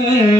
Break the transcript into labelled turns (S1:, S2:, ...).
S1: mm